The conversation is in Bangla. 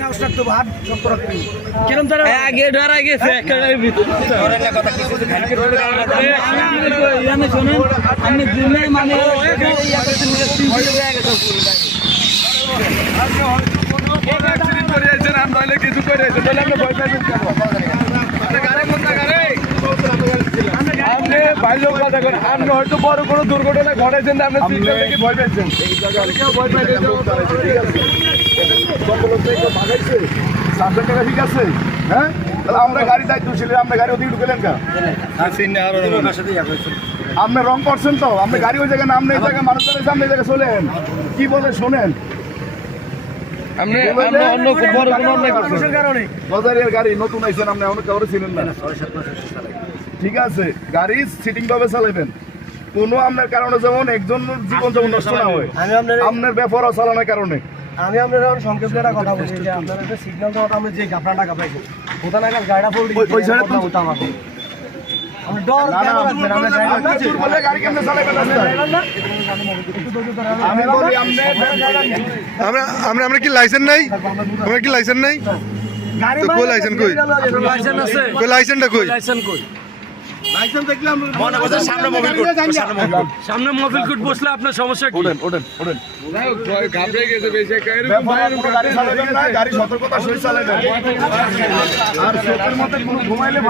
সাহস রাখতে হবে, হাত শক্ত রাখতে হবে। কিরম তারা আগে ধরা গেছে একটা শোনেন আপনি দিনের মানে কিছু করে আপনি বাইরেও কথা করেন, আপনি হয়তো বড় কোনো দুর্ঘটনা ঘটেছেন, আপনি সিগন্যাল ভয় পেয়েছেন, ভয় পেয়েছেন, ঠিক আছে, ভাগাইছে 7,000 টাকা ঠিক আছে, হ্যাঁ, তাহলে আমরা গাড়ি দায়িত্বশীল, আমরা গাড়ি ওদিকে ঢুকেলেন কা আপনি রং করছেন তো, আপনি গাড়ি ওই জায়গায় নাম নেই, জায়গায় মানুষ দাঁড়িয়েছে, আপনি এই জায়গায় চলেন, কি বলে শোনেন, আপনি অন্য বড় কোনো অন্যায় করছেন কারণে বাজারের গাড়ি নতুন আইছেন, আপনি অনেক কাউরে ছিলেন না, ঠিক আছে, গাড়ি সিটিং ভাবে চালাবেন, কোনো আপনার কারণে যেমন একজন জীবন যেমন নষ্ট না হয়, আপনার ব্যাপারও চালানোর কারণে আমি আপনার সংক্ষেপ একটা কথা বলছি যে আপনার একটা সিগন্যাল দেওয়াটা আমি যে গাফড়া টাকা পাইছি ওটা না গাড়িটা পড়ে ওই সাইডে তো ওটা আমাকে আমি ডর বলে গাড়ি কেমনে চালাবেন আমি বলি আমরা কি লাইসেন্স নাই? আমরা কি লাইসেন্স নাই? গাড়ি তো কই লাইসেন্স কই? লাইসেন্স আছে কই লাইসেন্সটা কই? লাইসেন্স কই লাইসেন্স দেখলাম মনে করছে সামনে মোবিল কোড বসলে আপনার সমস্যা কি ওঠেন ঘাবড়ে গেছে বেশি গাড়ি চালাবেন না, গাড়ি সতর্কতা সহিত চালাবেন আর চোখের মধ্যে কোনো ঘুমাইলে